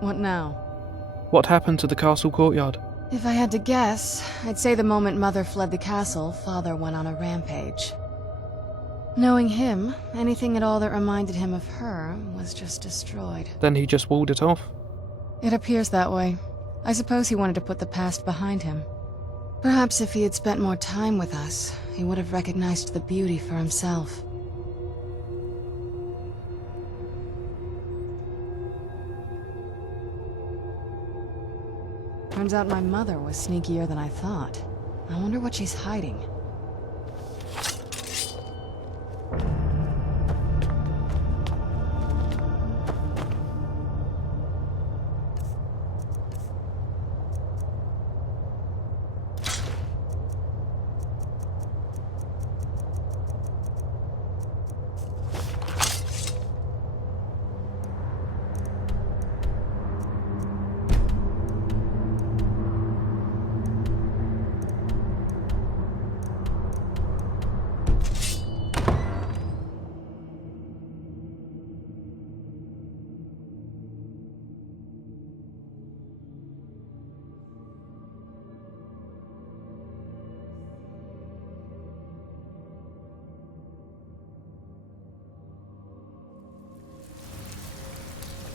What now? What happened to the castle courtyard? If I had to guess, I'd say the moment Mother fled the castle, Father went on a rampage. Knowing him, anything at all that reminded him of her was just destroyed. Then he just walled it off? It appears that way. I suppose he wanted to put the past behind him. Perhaps if he had spent more time with us, he would have recognized the beauty for himself. Turns out my mother was sneakier than I thought. I wonder what she's hiding.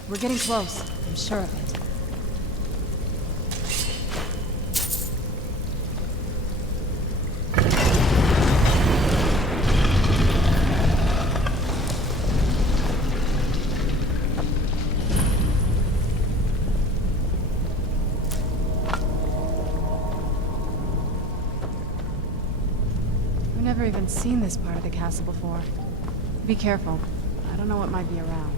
We're getting close, I'm sure of it. I've never even seen this part of the castle before. Be careful. I don't know what might be around.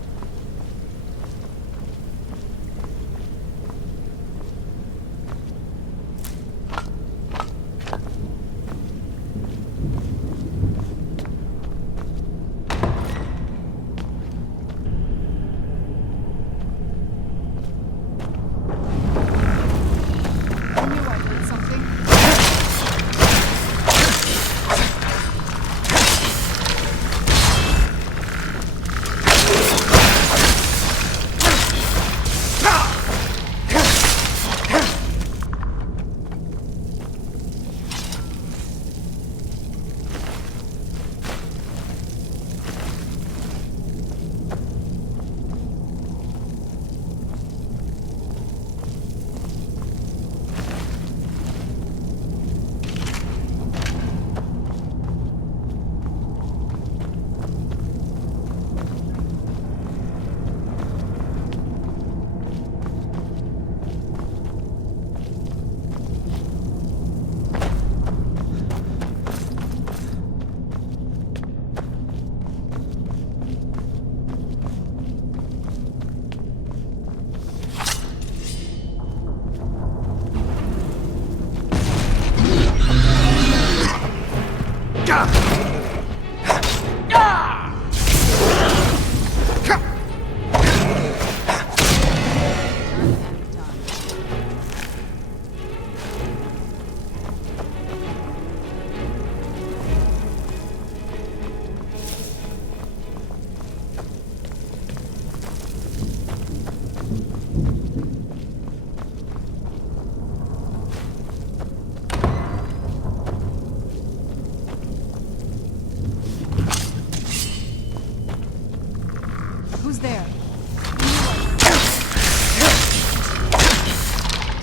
Who's there?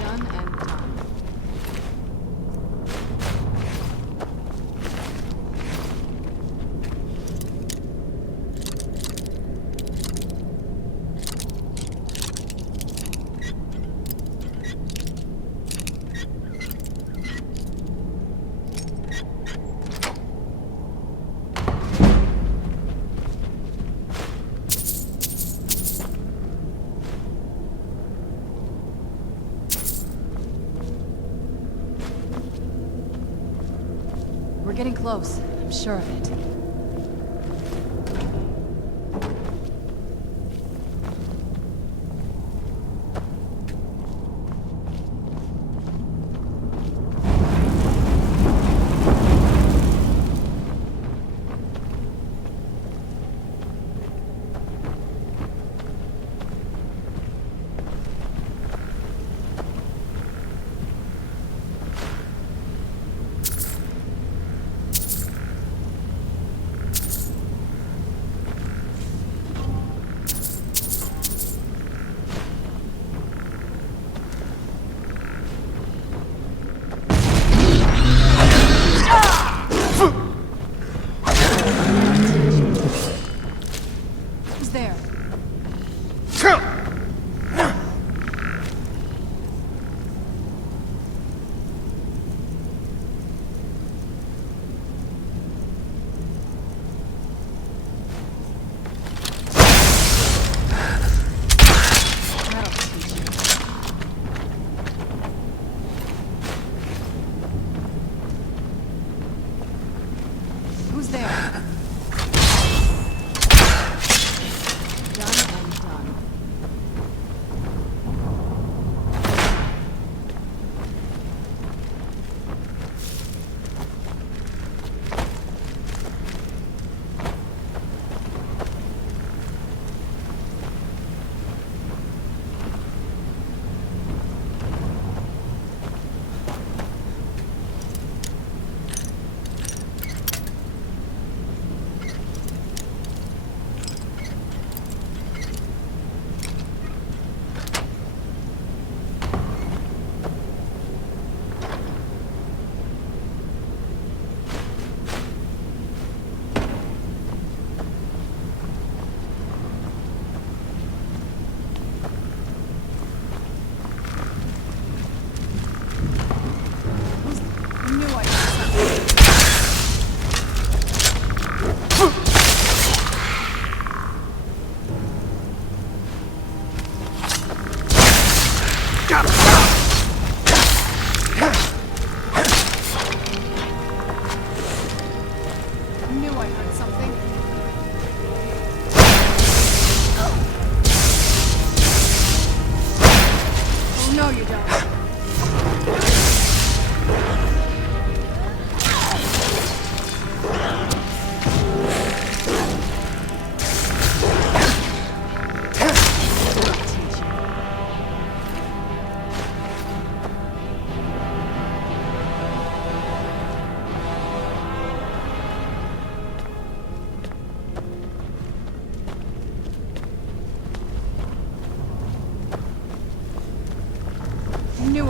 Done and done. We're getting close, I'm sure of it.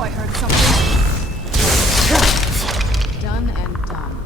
I heard something. Done and done.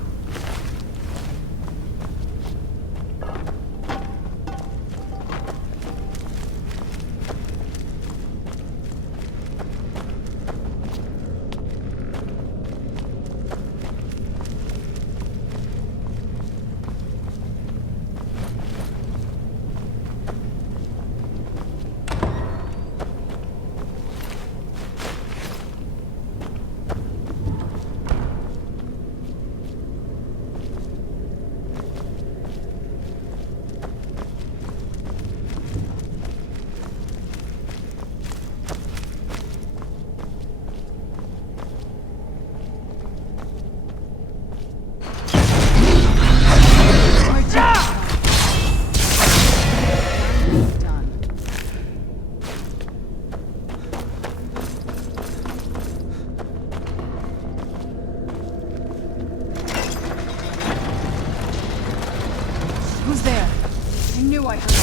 Who's there? I knew I heard something.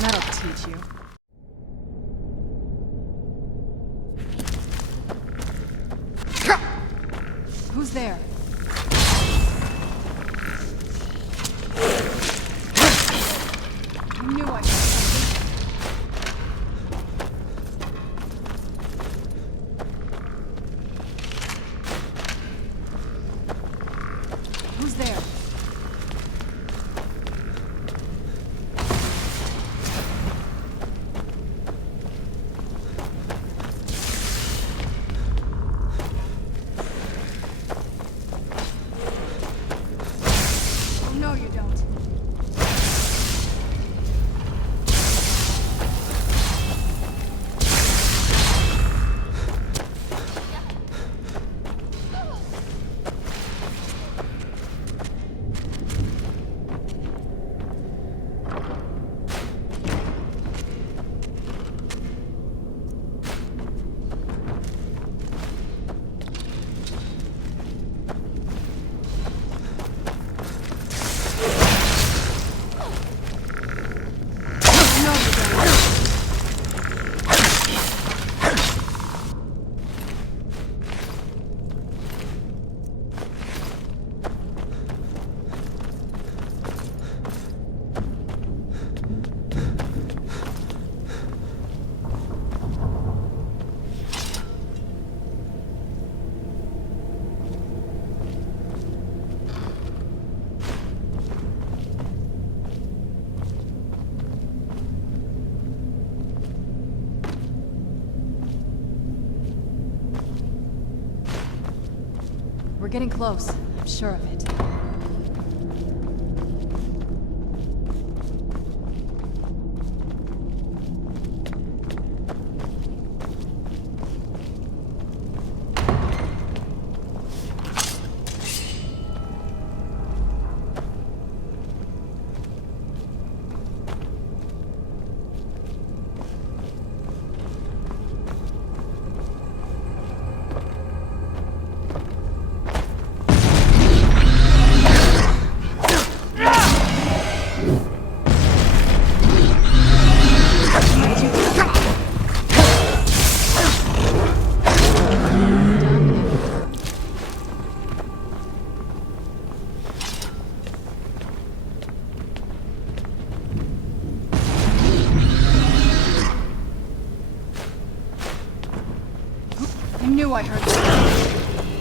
That'll teach you. Who's there? I knew I heard something. Who's there? No, you don't. We're getting close. I'm sure of it. I knew I heard something.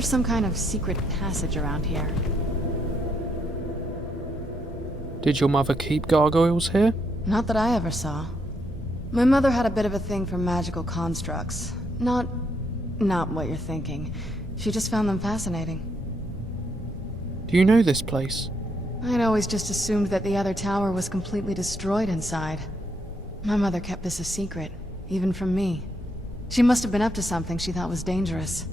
there's some kind of secret passage around here. Did your mother keep gargoyles here? Not that I ever saw. My mother had a bit of a thing for magical constructs. Not what you're thinking. She just found them fascinating. Do you know this place? I'd always just assumed that the other tower was completely destroyed inside. My mother kept this a secret, even from me. She must have been up to something she thought was dangerous.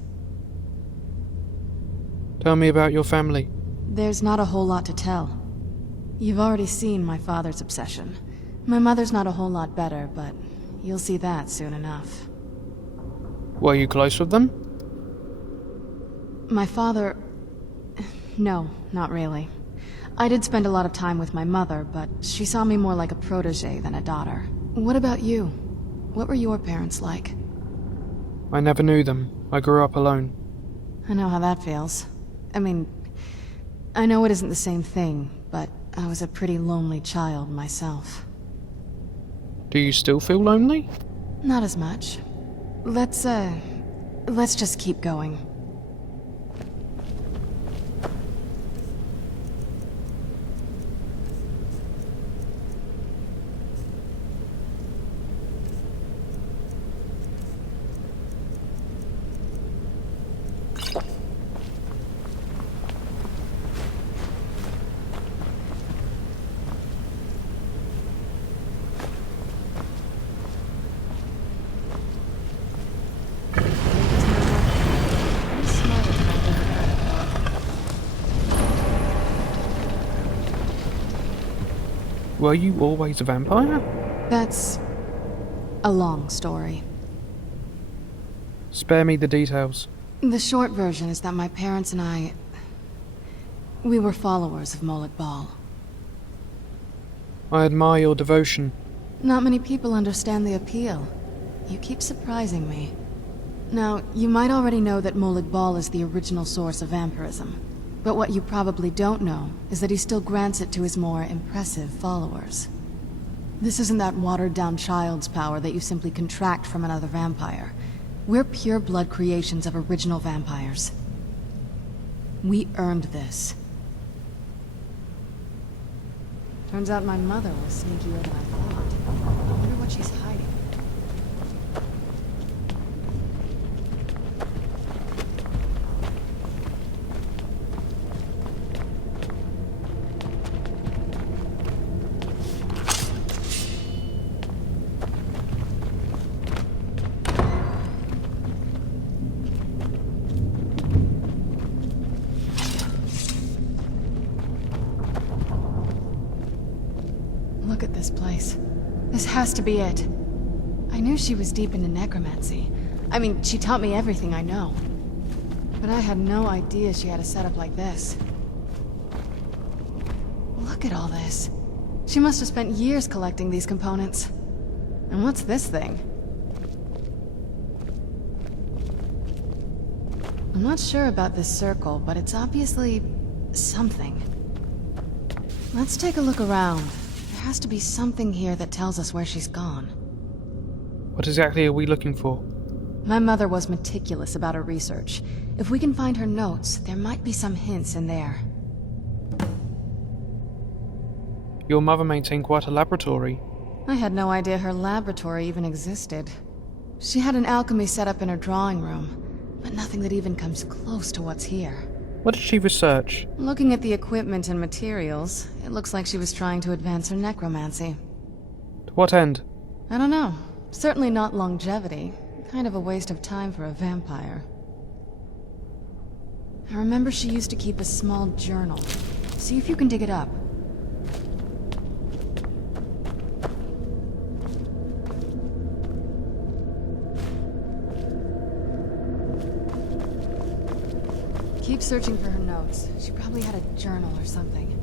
Tell me about your family. There's not a whole lot to tell. You've already seen my father's obsession. My mother's not a whole lot better, but you'll see that soon enough. Were you close with them? My father... No, not really. I did spend a lot of time with my mother, but she saw me more like a protege than a daughter. What about you? What were your parents like? I never knew them. I grew up alone. I know how that feels. I mean, I know it isn't the same thing, but I was a pretty lonely child myself. Do you still feel lonely? Not as much. Let's just keep going. Were you always a vampire? That's a long story. Spare me the details. The short version is that my parents and we were followers of Molik Bal. I admire your devotion. Not many people understand the appeal. You keep surprising me. Now, you might already know that Molik Bal is the original source of vampirism. But what you probably don't know is that he still grants it to his more impressive followers. This isn't that watered-down child's power that you simply contract from another vampire. We're pure-blood creations of original vampires. We earned this. Turns out my mother was sneakier than I thought. I wonder what she's hiding. Look at this place. This has to be it. I knew she was deep into necromancy. I mean, she taught me everything I know. But I had no idea she had a setup like this. Look at all this. She must have spent years collecting these components. And what's this thing? I'm not sure about this circle, but it's obviously something. Let's take a look around. There has to be something here that tells us where she's gone. What exactly are we looking for? My mother was meticulous about her research. If we can find her notes, there might be some hints in there. Your mother maintained quite a laboratory. I had no idea her laboratory even existed. She had an alchemy set up in her drawing room, but nothing that even comes close to what's here. What did she research? Looking at the equipment and materials, it looks like she was trying to advance her necromancy. To what end? I don't know. Certainly not longevity. Kind of a waste of time for a vampire. I remember she used to keep a small journal. See if you can dig it up. Keep searching for her notes. She probably had a journal or something.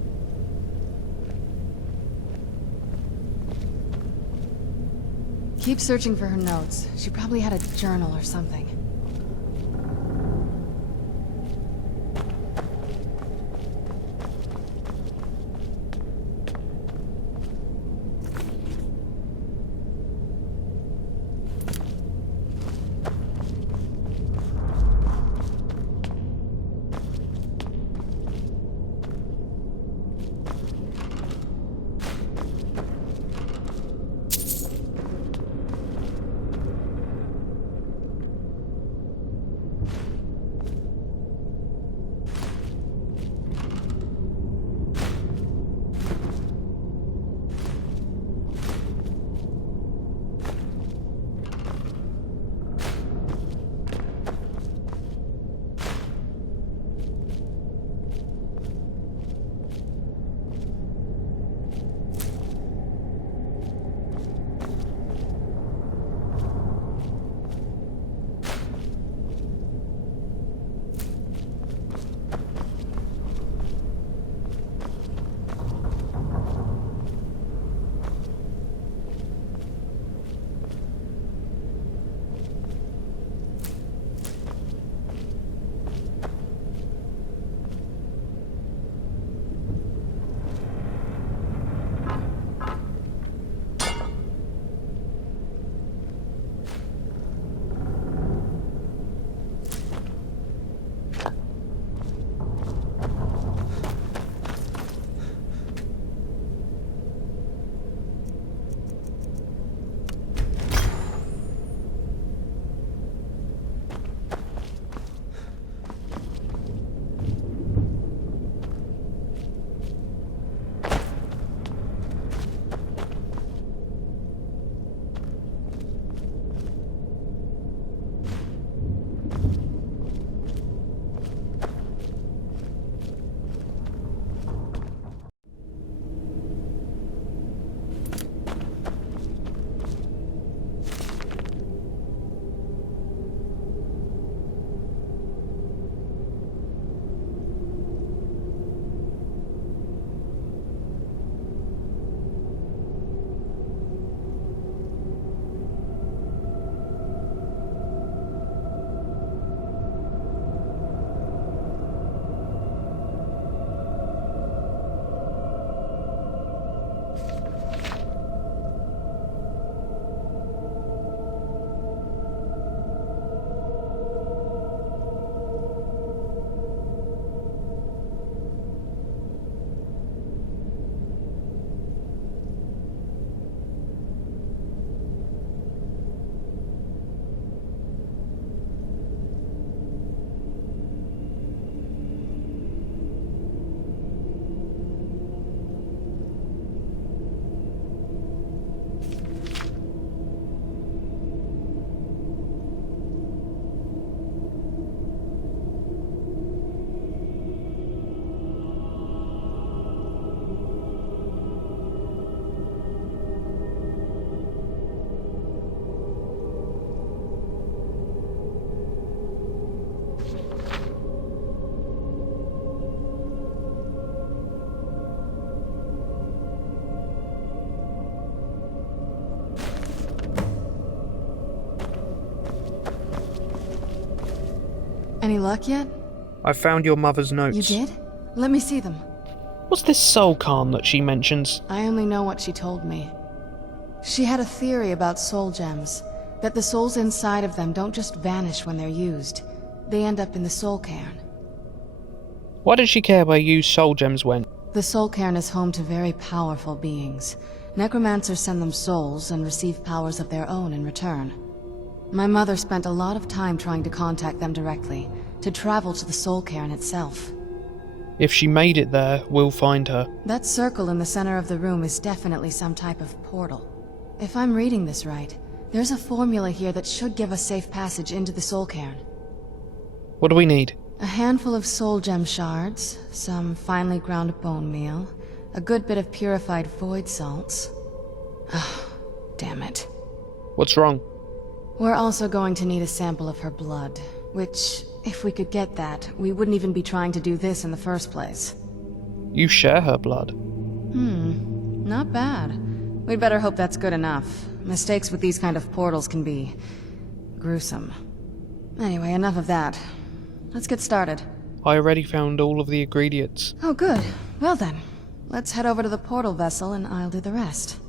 Keep searching for her notes. She probably had a journal or something. Any luck yet? I found your mother's notes. You did? Let me see them. What's this soul cairn that she mentions? I only know what she told me. She had a theory about soul gems, that the souls inside of them don't just vanish when they're used. They end up in the soul cairn. Why did she care where used soul gems went? The soul cairn is home to very powerful beings. Necromancers send them souls and receive powers of their own in return. My mother spent a lot of time trying to contact them directly, to travel to the soul cairn itself. If she made it there, we'll find her. That circle in the center of the room is definitely some type of portal. If I'm reading this right, there's a formula here that should give us safe passage into the soul cairn. What do we need? A handful of soul gem shards, some finely ground bone meal, a good bit of purified void salts. Ah, damn it. What's wrong? We're also going to need a sample of her blood, which, if we could get that, we wouldn't even be trying to do this in the first place. You share her blood. Not bad. We'd better hope that's good enough. Mistakes with these kind of portals can be gruesome. Anyway, enough of that. Let's get started. I already found all of the ingredients. Oh, good. Well then, let's head over to the portal vessel and I'll do the rest.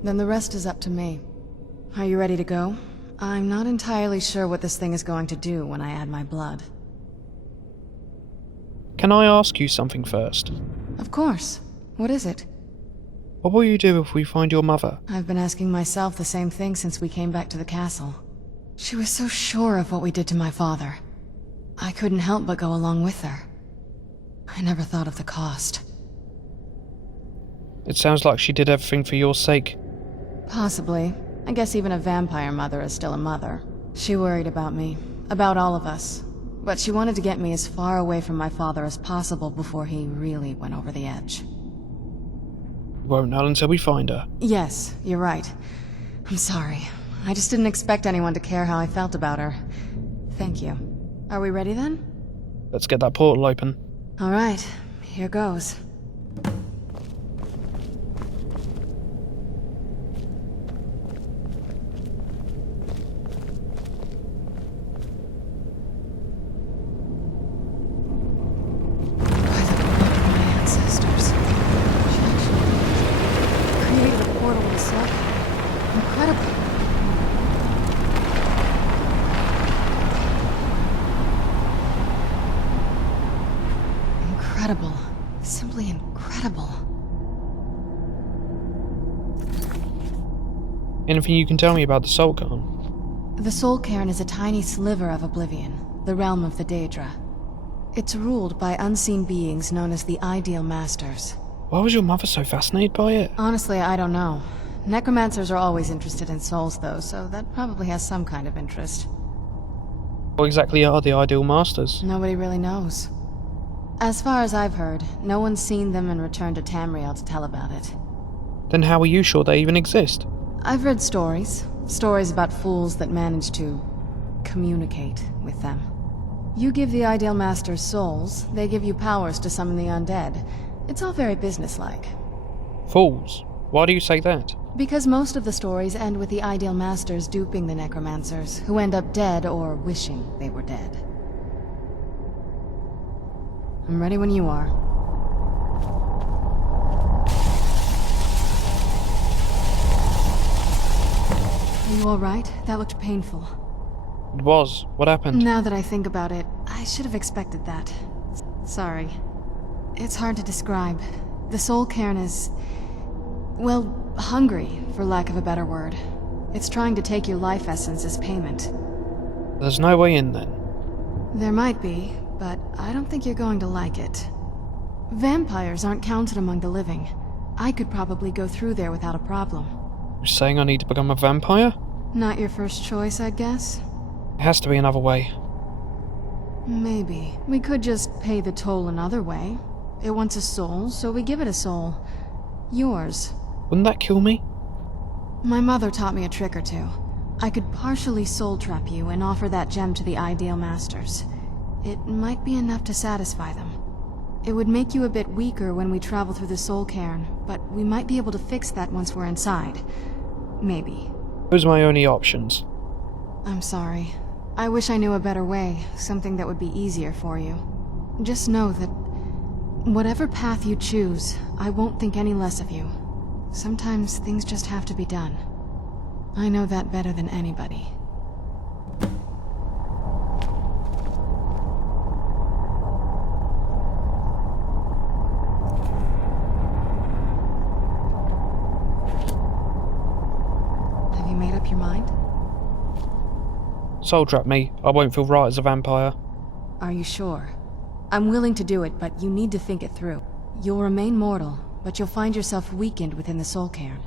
Then the rest is up to me. Are you ready to go? I'm not entirely sure what this thing is going to do when I add my blood. Can I ask you something first? Of course. What is it? What will you do if we find your mother? I've been asking myself the same thing since we came back to the castle. She was so sure of what we did to my father. I couldn't help but go along with her. I never thought of the cost. It sounds like she did everything for your sake. Possibly. I guess even a vampire mother is still a mother. She worried about me, about all of us. But she wanted to get me as far away from my father as possible before he really went over the edge. Won't know until we find her. Yes, you're right. I'm sorry. I just didn't expect anyone to care how I felt about her. Thank you. Are we ready then? Let's get that portal open. All right, here goes. Incredible. Simply incredible. Anything you can tell me about the soul cairn? The soul cairn is a tiny sliver of oblivion, the realm of the Daedra. It's ruled by unseen beings known as the Ideal Masters. Why was your mother so fascinated by it? Honestly, I don't know. Necromancers are always interested in souls, though, so that probably has some kind of interest. What exactly are the Ideal Masters? Nobody really knows. As far as I've heard, no one's seen them and returned to Tamriel to tell about it. Then how are you sure they even exist? I've read stories. Stories about fools that manage to communicate with them. You give the Ideal Masters souls, they give you powers to summon the undead. It's all very businesslike. Fools? Why do you say that? Because most of the stories end with the Ideal Masters duping the necromancers, who end up dead or wishing they were dead. I'm ready when you are. Are you alright? That looked painful. It was. What happened? Now that I think about it, I should have expected that. Sorry. It's hard to describe. The soul cairn is... well, hungry, for lack of a better word. It's trying to take your life essence as payment. There's no way in then. There might be, but I don't think you're going to like it. Vampires aren't counted among the living. I could probably go through there without a problem. You're saying I need to become a vampire? Not your first choice, I'd guess. There has to be another way. Maybe. We could just pay the toll another way. It wants a soul, so we give it a soul. Yours. Wouldn't that kill me? My mother taught me a trick or two. I could partially soul trap you and offer that gem to the Ideal Masters. It might be enough to satisfy them. It would make you a bit weaker when we travel through the soul cairn, but we might be able to fix that once we're inside. Maybe. Those are my only options. I'm sorry. I wish I knew a better way, something that would be easier for you. Just know that whatever path you choose, I won't think any less of you. Sometimes things just have to be done. I know that better than anybody. Have you made up your mind? Soul trap me. I won't feel right as a vampire. Are you sure? I'm willing to do it, but you need to think it through. You'll remain mortal, but you'll find yourself weakened within the soul cairn.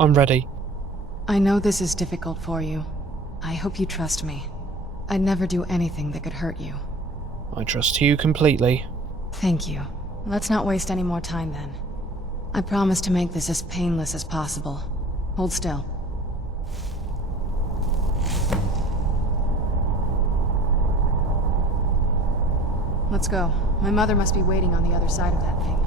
I'm ready. I know this is difficult for you. I hope you trust me. I'd never do anything that could hurt you. I trust you completely. Thank you. Let's not waste any more time then. I promise to make this as painless as possible. Hold still. Let's go. My mother must be waiting on the other side of that thing.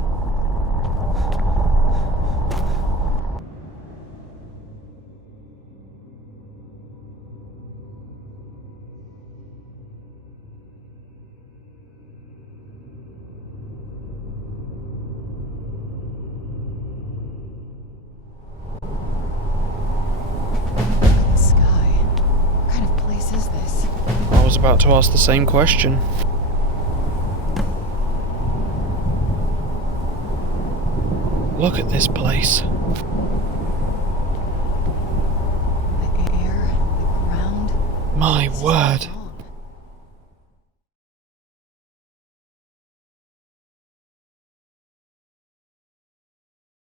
The sky. What kind of place is this? I was about to ask the same question. Look at this place. The air, the ground. My word.